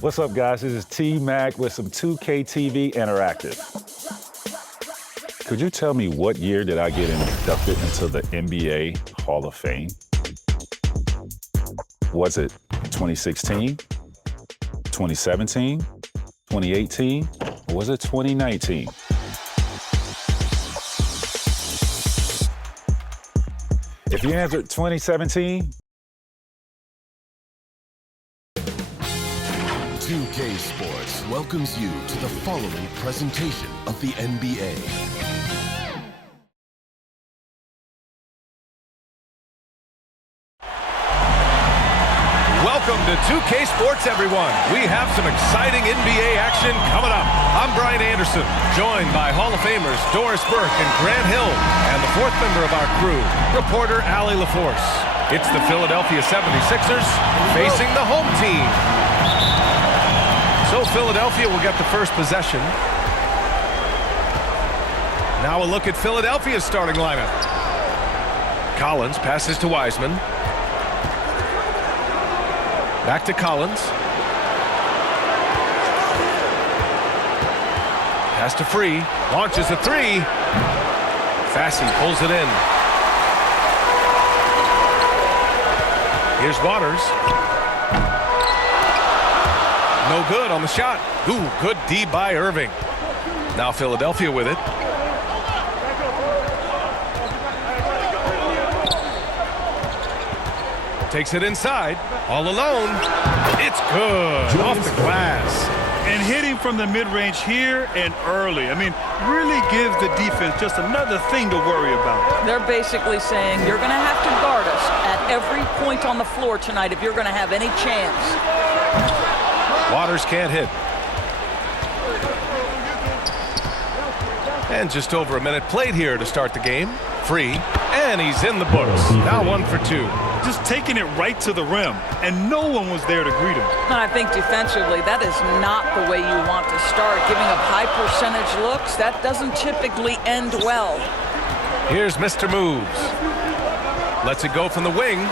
What's up, guys? This is T-Mac with some 2K TV Interactive. Could you tell me what year did I get inducted into the NBA Hall of Fame? Was it 2016, 2017, 2018, or was it 2019? If you answered 2017, 2K Sports welcomes you to the following presentation of the NBA. Welcome to 2K Sports, everyone. We have some exciting NBA action coming up. I'm Brian Anderson, joined by Hall of Famers Doris Burke and Grant Hill, and the fourth member of our crew, reporter Allie LaForce. It's the Philadelphia 76ers facing the home team. So Philadelphia will get the first possession. Now a look at Philadelphia's starting lineup. Collins passes to Wiseman. Back to Collins. Pass to Free. Launches a three. Fassi pulls it in. Here's Waters. No good on the shot. Ooh, good D by Irving. Now Philadelphia with it. Takes it inside. All alone. It's good. Off the glass. And hitting from the mid-range here and early. I mean, really gives the defense just another thing to worry about. They're basically saying you're going to have to guard us at every point on the floor tonight if you're going to have any chance. Waters can't hit. And just over a minute played here to start the game. Free, and he's in the books. Now 1 for 2. Just taking it right to the rim, and no one was there to greet him. And I think defensively, that is not the way you want to start. Giving up high percentage looks, that doesn't typically end well. Here's Mr. Moves. Lets it go from the wing,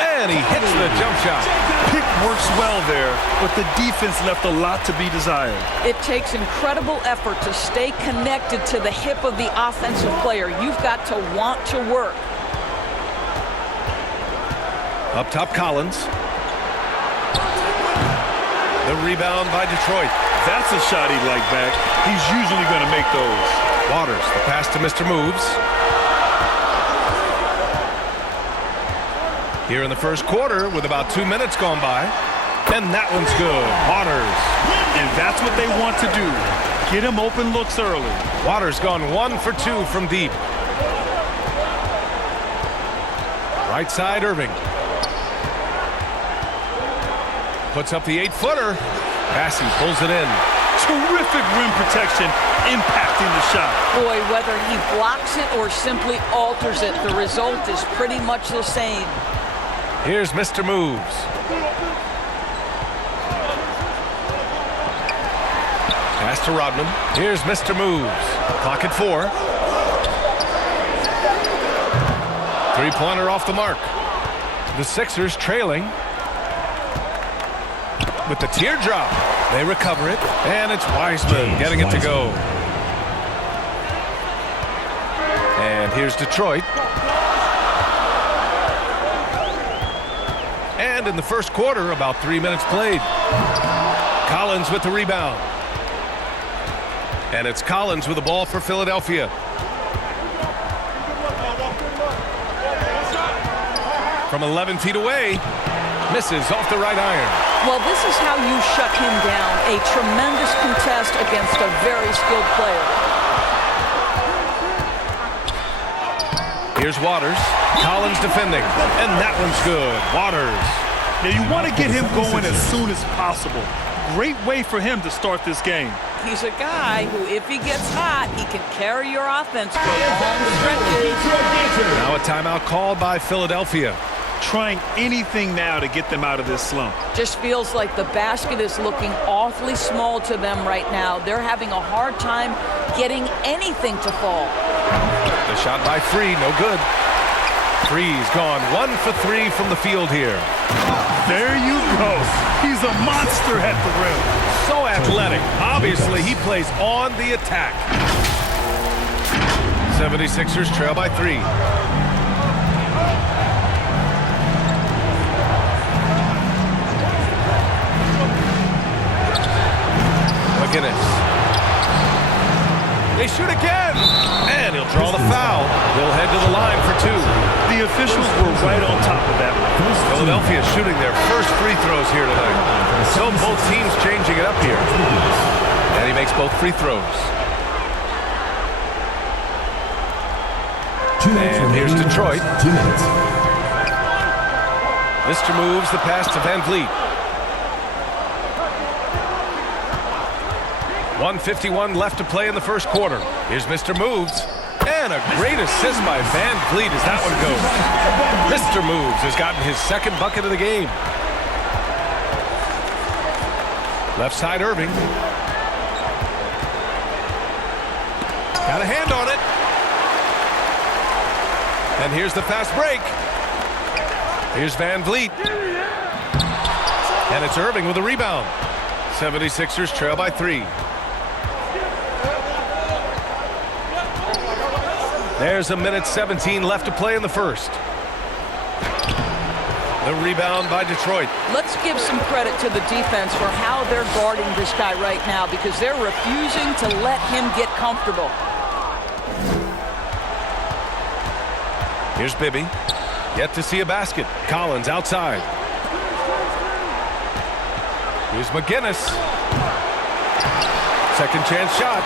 and he hits the jump shot. Pick works well there, but the defense left a lot to be desired. It takes incredible effort to stay connected to the hip of the offensive player. You've got to want to work. Up top, Collins. The rebound by Detroit. That's a shot he'd like back. He's usually going to make those. Waters, the pass to Mr. Moves. Here in the first quarter with about 2 minutes gone by. And that one's good. Waters. And that's what they want to do. Get him open looks early. Waters gone 1 for 2 from deep. Right side, Irving. Puts up the 8-footer. Fassi pulls it in. Terrific rim protection, impacting the shot. Boy, whether he blocks it or simply alters it, the result is pretty much the same. Here's Mr. Moves. Pass to Rodman. Here's Mr. Moves. Clock at 4. Three-pointer off the mark. The Sixers trailing. With the teardrop. They recover it. And it's Wiseman getting it to go. And here's Detroit. And in the first quarter, about 3 minutes played. Collins with the rebound. And it's Collins with the ball for Philadelphia. From 11 feet away, misses off the right iron. Well, this is how you shut him down. A tremendous contest against a very skilled player. Here's Waters. Collins defending. And that one's good. Waters. Now you want to get him going as soon as possible. Great way for him to start this game. He's a guy who, if he gets hot, he can carry your offense for long stretches. Now a timeout called by Philadelphia. trying anything now to get them out of this slump. Just feels like the basket is looking awfully small to them right now. They're having a hard time getting anything to fall. The shot by Free, no good. Free's gone 1 for 3 from the field here. There you go. He's a monster at the rim. So athletic. Obviously, he plays on the attack. 76ers trail by 3. McGinnis. They shoot again, and he'll draw the foul. He'll head to the line for 2. The officials were right on top of that one. Philadelphia shooting their first free throws here tonight. So both teams changing it up here. And he makes both free throws. And here's Detroit. 2 minutes. Mr. moves the pass to Van Vliet. 1:51 left to play in the first quarter. Here's Mr. Moves. And a great assist by Van Vliet as that one goes. Mr. Moves has gotten his second bucket of the game. Left side Irving. Got a hand on it. And here's the fast break. Here's Van Vliet. And it's Irving with a rebound. 76ers trail by 3. There's a minute 17 left to play in the first. The rebound by Detroit. Let's give some credit to the defense for how they're guarding this guy right now, because they're refusing to let him get comfortable. Here's Bibby. Yet to see a basket. Collins outside. Here's McGinnis. Second chance shot.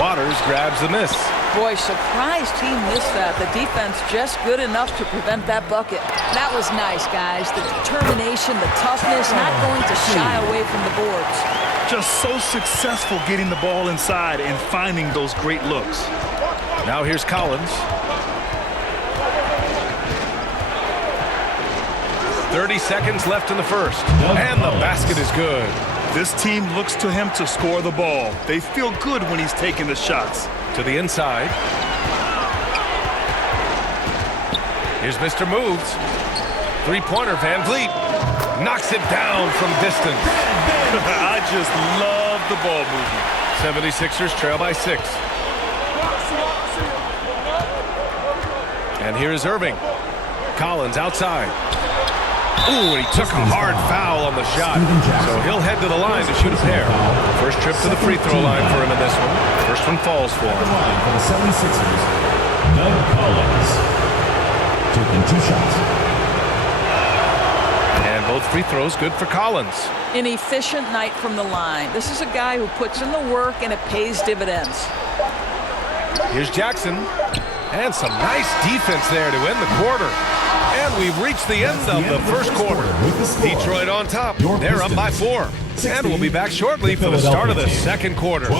Waters grabs the miss. Boy, surprised he missed that. The defense just good enough to prevent that bucket. That was nice, guys. The determination, the toughness, not going to shy away from the boards. Just so successful getting the ball inside and finding those great looks. Now here's Collins. 30 seconds left in the first. And the basket is good. This team looks to him to score the ball. They feel good when he's taking the shots. To the inside. Here's Mr. Moves. Three-pointer, Van Vliet. Knocks it down from distance. I just love the ball movement. 76ers trail by 6. And here is Irving. Collins outside. Ooh, and he took a hard foul on the shot. So he'll head to the line to shoot a pair. First trip to the free throw line for him in this one. First one falls for him. For the 76ers, Doug Collins. Taking 2 shots. And both free throws good for Collins. An efficient night from the line. This is a guy who puts in the work and it pays dividends. Here's Jackson. And some nice defense there to end the quarter. And we've reached the end of the first quarter. Detroit on top. They're up by 4. And we'll be back shortly for the start of the second quarter.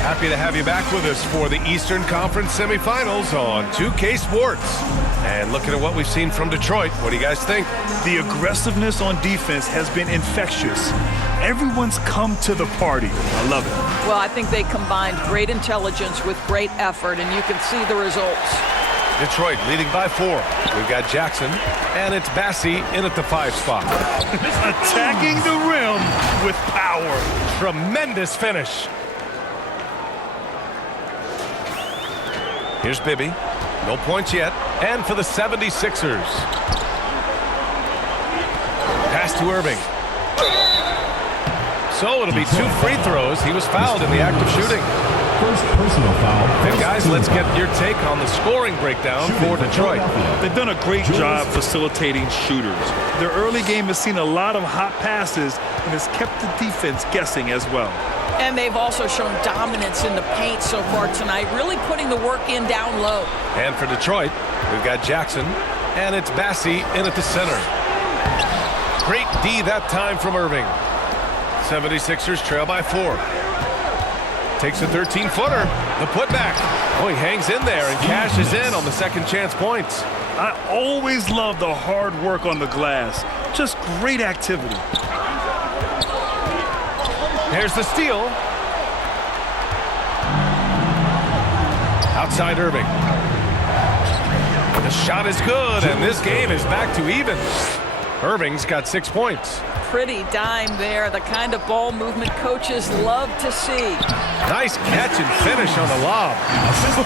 Happy to have you back with us for the Eastern Conference semifinals on 2K Sports. And looking at what we've seen from Detroit, what do you guys think? The aggressiveness on defense has been infectious. Everyone's come to the party. I love it. Well, I think they combined great intelligence with great effort, and you can see the results. Detroit leading by 4. We've got Jackson, and it's Bassie in at the 5 spot. Attacking the rim with power. Tremendous finish. Here's Bibby. No points yet. And for the 76ers. Pass to Irving. So it'll be 2 free throws. He was fouled in the act of shooting. First personal foul. And guys, let's get your take on the scoring breakdown for Detroit. They've done a great job facilitating shooters. Their early game has seen a lot of hot passes and has kept the defense guessing as well. And they've also shown dominance in the paint so far tonight, really putting the work in down low. And for Detroit, we've got Jackson, and it's Bassie in at the center. Great D that time from Irving. 76ers trail by 4. Takes a 13-footer. The putback. Oh, he hangs in there and cashes in on the second chance points. I always love the hard work on the glass. Just great activity. Here's the steal. Outside Irving. The shot is good, and this game is back to even. Irving's got 6 points. Pretty dime there, the kind of ball movement coaches love to see. Nice catch and finish on the lob.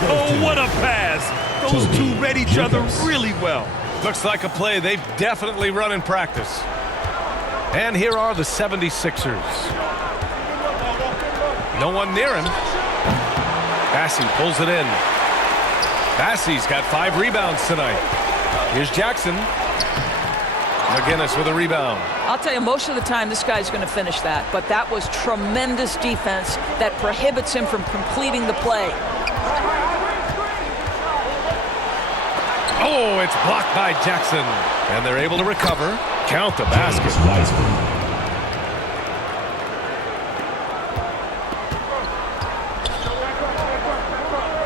Oh, what a pass. Those two read each other really well. Looks like a play they've definitely run in practice. And here are the 76ers. No one near him. Bassey pulls it in. Bassey's got 5 rebounds tonight. Here's Jackson. McGinnis with a rebound. I'll tell you, most of the time this guy's going to finish that, but that was tremendous defense that prohibits him from completing the play. Oh, it's blocked by Jackson. And they're able to recover. Count the basket.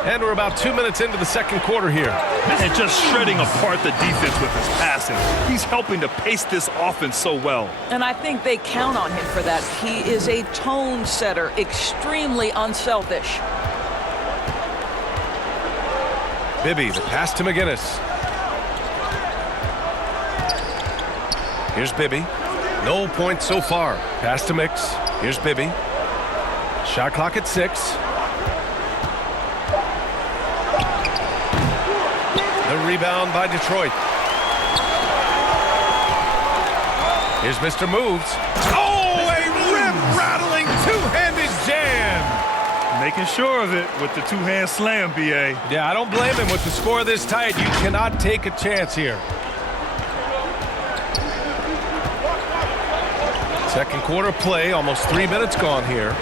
And we're about 2 minutes into the second quarter here. And just shredding apart the defense with his passing. He's helping to pace this offense so well. And I think they count on him for that. He is a tone setter, extremely unselfish. Bibby, the pass to McGinnis. Here's Bibby. No points so far. Pass to Mix. Here's Bibby. Shot clock at 6. The rebound by Detroit. Here's Mr. Moves. Oh, a rim-rattling two-handed jam. Making sure of it with the two-hand slam, B.A. Yeah, I don't blame him. With the score this tight, you cannot take a chance here. Second quarter play, almost 3 minutes gone here.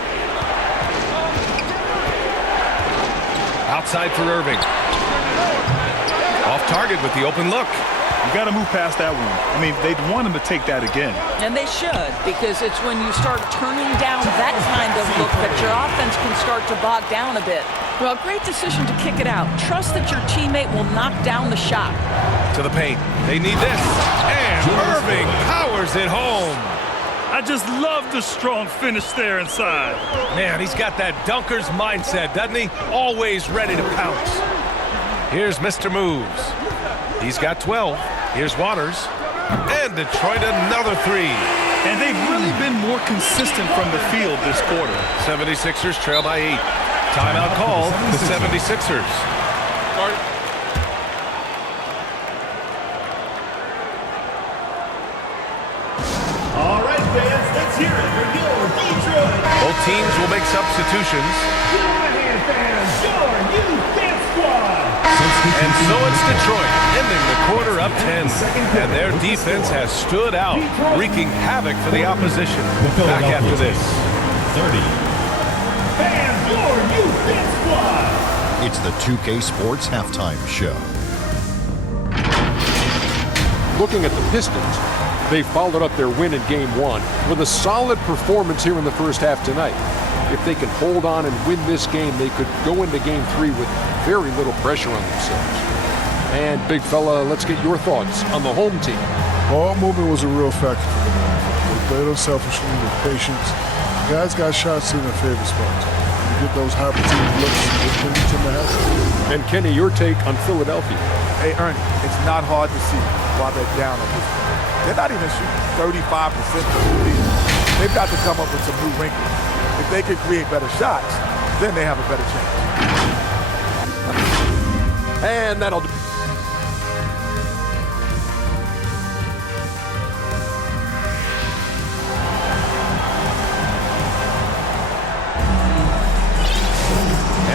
Outside for Irving. Off target with the open look. You got to move past that one. I mean, they'd want him to take that again. And they should, because it's when you start turning down that kind of look that your offense can start to bog down a bit. Well, great decision to kick it out. Trust that your teammate will knock down the shot. To the paint. They need this. And Irving powers it home. I just love the strong finish there inside. Man, he's got that dunker's mindset, doesn't he? Always ready to pounce. Here's Mr. Moves. He's got 12. Here's Waters. And Detroit another 3. And they've really been more consistent from the field this quarter. 76ers trail by 8. Timeout called the 76ers. All right, fans, let's hear it for your Detroit. Both teams will make substitutions. Give them a hand, fans. Your new dance squad. And so it's Detroit, ending the quarter up 10. And their defense has stood out, wreaking havoc for the opposition. Back after this. 30. Fans, your new dance squad. It's the 2K Sports Halftime Show. Looking at the Pistons, they followed up their win in Game 1 with a solid performance here in the first half tonight. If they can hold on and win this game, they could go into Game 3 with very little pressure on themselves. And, big fella, let's get your thoughts on the home team. Ball movement was a real factor for them. They played unselfishly with patience. The guys got shots in their favorite spots. You get those high-percentage looks, they tend to happen. And, Kenny, your take on Philadelphia. Hey, Ernie, it's not hard to see why they're down at this point. They're not even shooting 35% from the field. They've got to come up with some new wrinkles. If they could create better shots, then they have a better chance. And that'll do.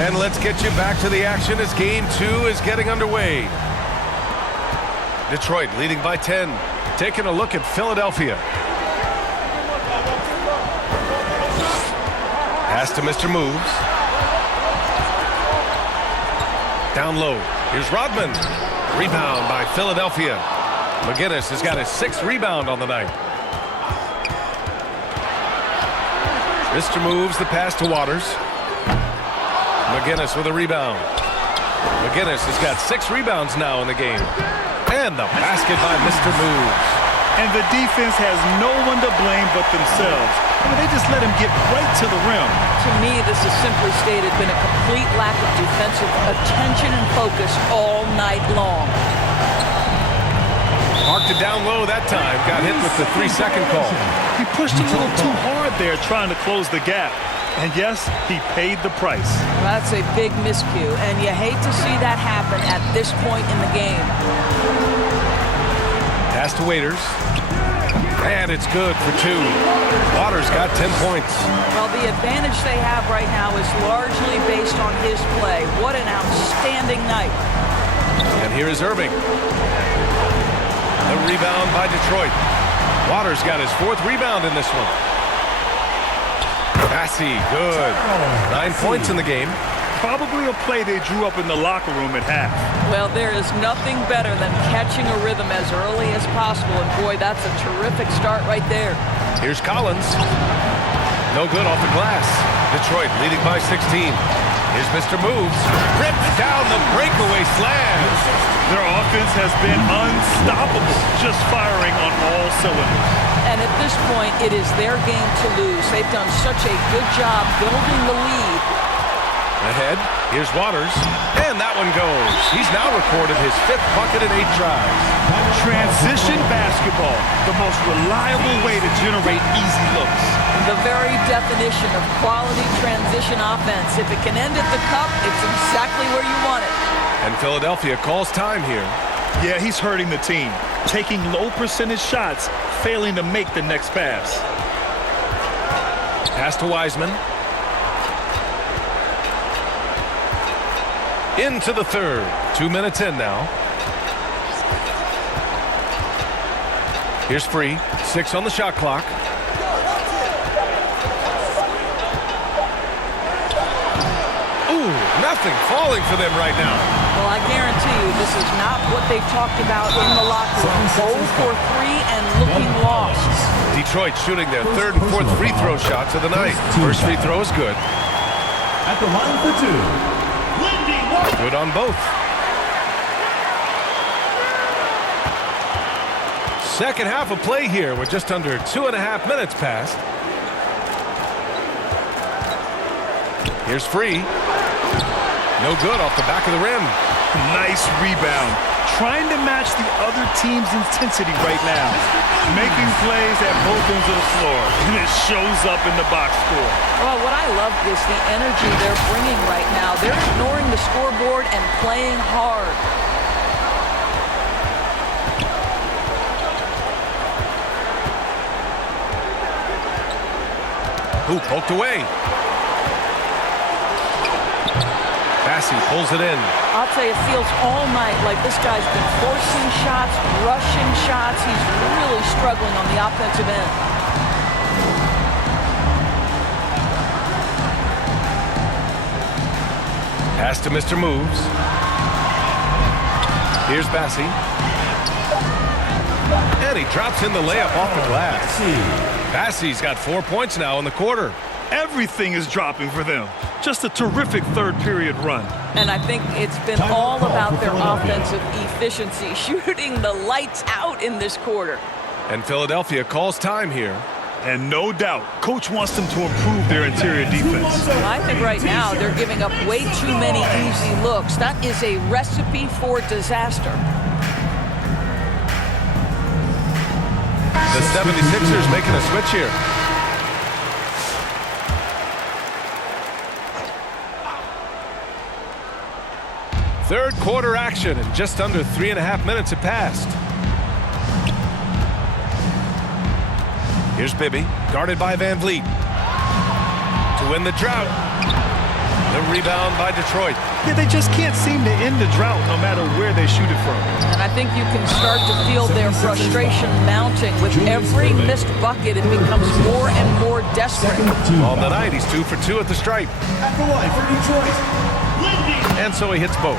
And let's get you back to the action as Game 2 is getting underway. Detroit leading by 10. Taking a look at Philadelphia. Pass to Mr. Moves. Down low. Here's Rodman. Rebound by Philadelphia. McGinnis has got his 6th rebound on the night. Mr. Moves the pass to Waters. McGinnis with a rebound. McGinnis has got 6 rebounds now in the game. And the basket by Mr. Moves. And the defense has no one to blame but themselves. I mean, they just let him get right to the rim. To me, this has simply stated been a complete lack of defensive attention and focus all night long. Marked it down low that time. Got hit with the 3-second call. He pushed a little too hard there trying to close the gap. And yes, he paid the price. Well, that's a big miscue, and you hate to see that happen at this point in the game. Pass to Waiters. And it's good for 2. Waters got 10 points. Well, the advantage they have right now is largely based on his play. What an outstanding night. And here is Irving. The rebound by Detroit. Waters got his 4th rebound in this one. Passy, good. 9 points in the game. Probably a play they drew up in the locker room at half. Well, there is nothing better than catching a rhythm as early as possible, and boy, that's a terrific start right there. Here's Collins. No good off the glass. Detroit leading by 16. Here's Mr. Moves. Rips down the breakaway slam. Their offense has been unstoppable, just firing on all cylinders. And at this point, it is their game to lose. They've done such a good job building the lead. Ahead, here's Waters, and that one goes. He's now recorded his 5th bucket in 8 tries. Transition basketball, the most reliable way to generate easy looks. The very definition of quality transition offense. If it can end at the cup, it's exactly where you want it. And Philadelphia calls time here. Yeah, he's hurting the team. Taking low percentage shots, failing to make the next pass. Pass to Wiseman. Into the 3rd. 2 minutes in now. Here's Free. 6 on the shot clock. Ooh, nothing falling for them right now. Well, I guarantee you this is not what they've talked about in the locker room. 0 for 3 and looking lost. Detroit shooting their 3rd and 4th free throw shots of the night. First free throw is good. At the line for 2. Good on both. Second half of play here with just under 2.5 minutes passed. Here's Free. No good off the back of the rim. Nice rebound. Trying to match the other team's intensity right now. Making plays at both ends of the floor. And it shows up in the box score. Well, what I love is the energy they're bringing right now. They're ignoring the scoreboard and playing hard. Who poked away? Passy pulls it in. I'll tell you, it feels all night like this guy's been forcing shots, rushing shots. He's really struggling on the offensive end. Pass to Mr. Moves. Here's Bassey. And he drops in the layup off the glass. Bassey's got 4 points now in the quarter. Everything is dropping for them. Just a terrific 3rd period run. And I think it's been all about their offensive efficiency, shooting the lights out in this quarter. And Philadelphia calls time here. And no doubt, coach wants them to improve their interior defense. I think right now they're giving up way too many easy looks. That is a recipe for disaster. The 76ers making a switch here. Third quarter action, and just under 3.5 minutes have passed. Here's Bibby, guarded by Van Vliet. To win the drought. The rebound by Detroit. Yeah, they just can't seem to end the drought no matter where they shoot it from. And I think you can start to feel their frustration mounting. With every missed bucket, it becomes more and more desperate. On the night, he's 2 for 2 at the stripe. At the line for Detroit, And so he hits both.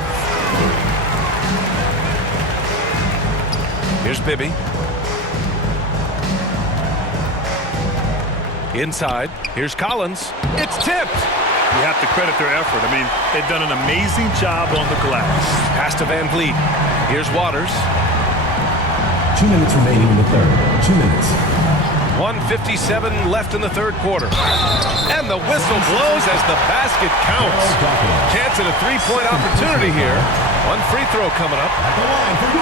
Here's Bibby. Inside, here's Collins. It's tipped. You have to credit their effort. I mean, they've done an amazing job on the glass. Pass to Van Vliet. Here's Waters. 2 minutes remaining in the third. 2 minutes. 1:57 left in the third quarter. And the whistle blows as the basket counts. Chance at a three-point opportunity here. One free throw coming up.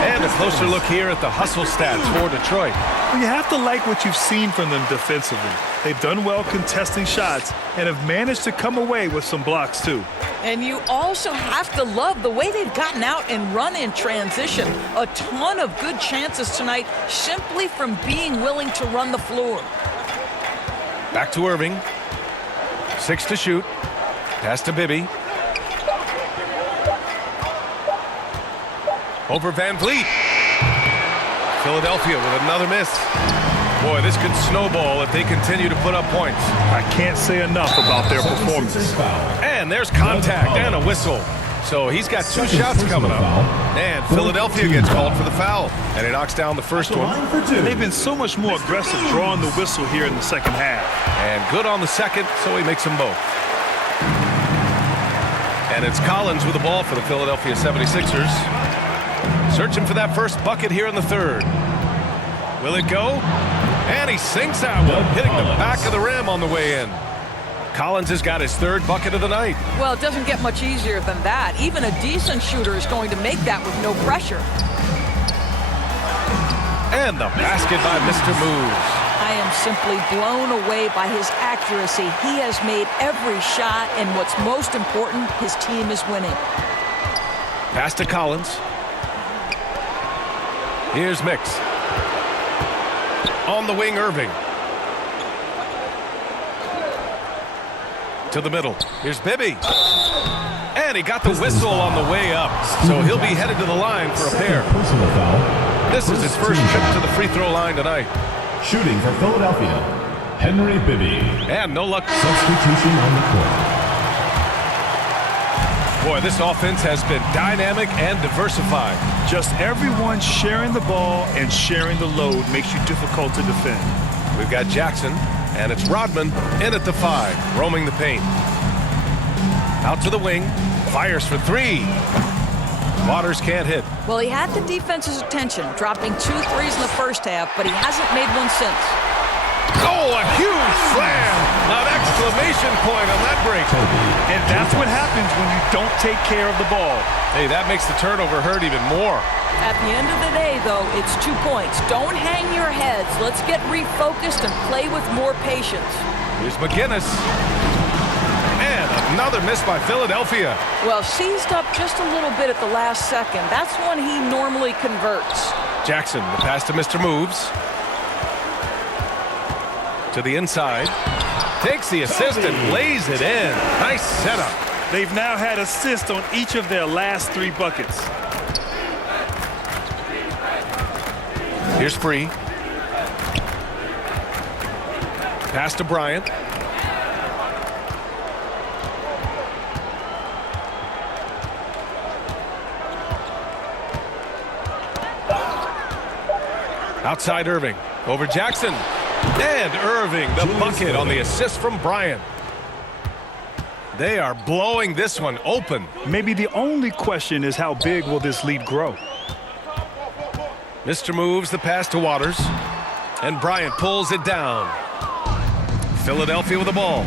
And a closer look here at the hustle stats for Detroit. Well, you have to like what you've seen from them defensively. They've done well contesting shots and have managed to come away with some blocks too. And you also have to love the way they've gotten out and run in transition. A ton of good chances tonight simply from being willing to run the floor. Back to Irving. 6 to shoot. Pass to Bibby. Over Van Vliet. Philadelphia with another miss. Boy, this could snowball if they continue to put up points. I can't say enough about their performance. And there's contact and a whistle. So he's got 2 shots coming up. And Philadelphia gets called for the foul. And he knocks down the first one. They've been so much more aggressive drawing the whistle here in the second half. And good on the second, so he makes them both. And it's Collins with the ball for the Philadelphia 76ers. Searching for that first bucket here in the third. Will it go? And he sinks that one, hitting the back of the rim on the way in. Collins has got his 3rd bucket of the night. Well, it doesn't get much easier than that. Even a decent shooter is going to make that with no pressure. And the basket by Mr. Moves. I am simply blown away by his accuracy. He has made every shot, and what's most important, his team is winning. Pass to Collins. Here's Mix. On the wing, Irving. To the middle. Here's Bibby. And he got the whistle on the way up. So he'll be headed to the line for a pair. This is his first trip to the free throw line tonight. Shooting for Philadelphia, Henry Bibby. And no luck. Substitution on the court. Boy, this offense has been dynamic and diversified. Just everyone sharing the ball and sharing the load makes you difficult to defend. We've got Jackson, and it's Rodman in at the 5, roaming the paint. Out to the wing, fires for 3. Waters can't hit. Well, he had the defense's attention, dropping 2 threes in the first half, but he hasn't made one since. Oh, a huge slam! An exclamation point on that break. And that's what happens when you don't take care of the ball. Hey, that makes the turnover hurt even more. At the end of the day, though, it's 2 points. Don't hang your heads. Let's get refocused and play with more patience. Here's McGinnis. And another miss by Philadelphia. Well, seized up just a little bit at the last second. That's when he normally converts. Jackson, the pass to Mr. Moves. To the inside. Takes the assist and lays it in. Nice setup. They've now had assists on each of their last 3 buckets. Here's Free. Pass to Bryant. Outside Irving. Over Jackson. And Irving, the bucket on the assist from Bryant. They are blowing this one open. Maybe the only question is how big will this lead grow? Mr. Moves the pass to Waters. And Bryant pulls it down. Philadelphia with the ball.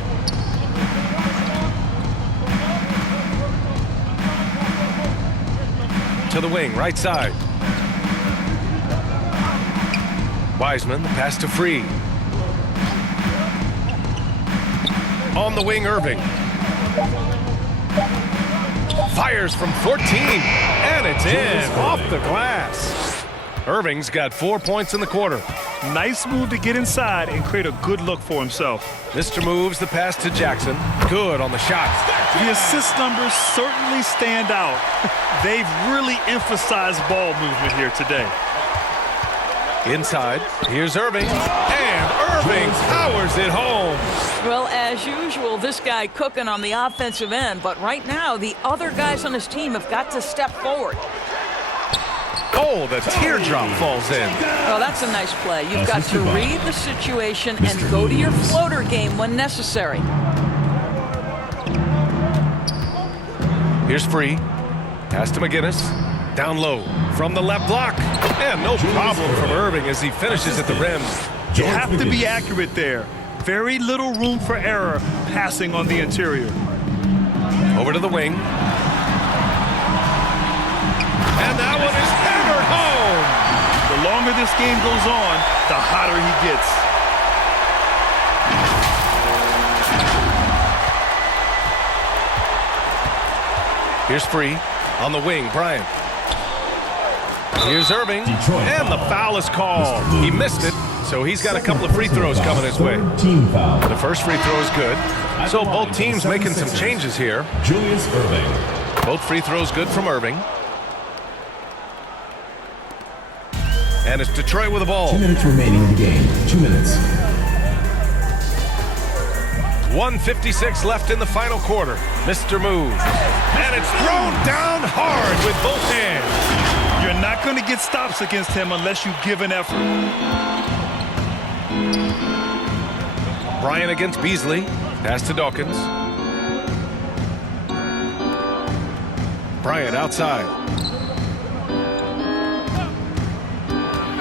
To the wing, right side. Wiseman, the pass to Free. On the wing, Irving. Fires from 14, and it's in, off the glass. Irving's got 4 points in the quarter. Nice move to get inside and create a good look for himself. Mr. Moves the pass to Jackson. Good on the shot. The assist numbers certainly stand out. They've really emphasized ball movement here today. Inside, here's Irving, and Irving powers it home. Well, as usual, this guy cooking on the offensive end, but right now the other guys on his team have got to step forward. Oh, the teardrop falls in. Oh, that's a nice play. You've got to read the situation and go to your floater game when necessary. Here's Free. Pass to McGinnis. Down low from the left block. And no problem from Irving as he finishes at the rim. You have to be accurate there. Very little room for error passing on the interior. Over to the wing. And that one is hammered home. The longer this game goes on, the hotter he gets. Here's Free on the wing, Bryant. Here's Irving, and the foul is called. He missed it, so he's got a couple of free throws coming his way. The first free throw is good, so both teams making some changes here. Julius Irving. Both free throws good from Irving. And it's Detroit with the ball. 2 minutes remaining in the game. 2 minutes. 1:56 left in the final quarter. Mr. Move. And it's thrown down hard with both hands. You're not going to get stops against him unless you give an effort. Bryant against Beasley. Pass to Dawkins. Bryant outside.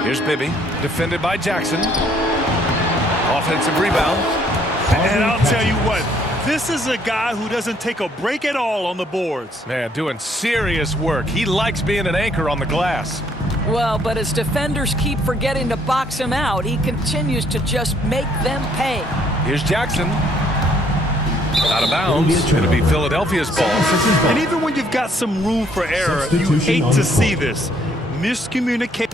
Here's Bibby, defended by Jackson. Offensive rebound. And I'll tell you what, this is a guy who doesn't take a break at all on the boards. Man, doing serious work. He likes being an anchor on the glass. Well, but as defenders keep forgetting to box him out, he continues to just make them pay. Here's Jackson. Out of bounds. It'll be Philadelphia's ball. And even when you've got some room for error, you hate to see this. Miscommunication.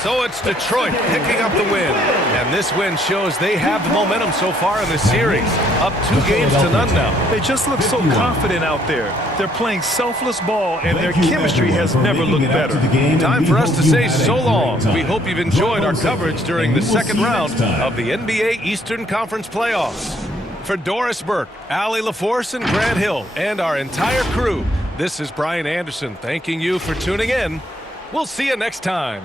So it's Detroit picking up the win. And this win shows they have the momentum so far in this series. Up 2 games to none now. They just look so confident out there. They're playing selfless ball, and their chemistry has never looked better. Time for us to say so long. We hope you've enjoyed our coverage during the second round of the NBA Eastern Conference Playoffs. For Doris Burke, Allie LaForce, and Grant Hill, and our entire crew, this is Brian Anderson thanking you for tuning in. We'll see you next time.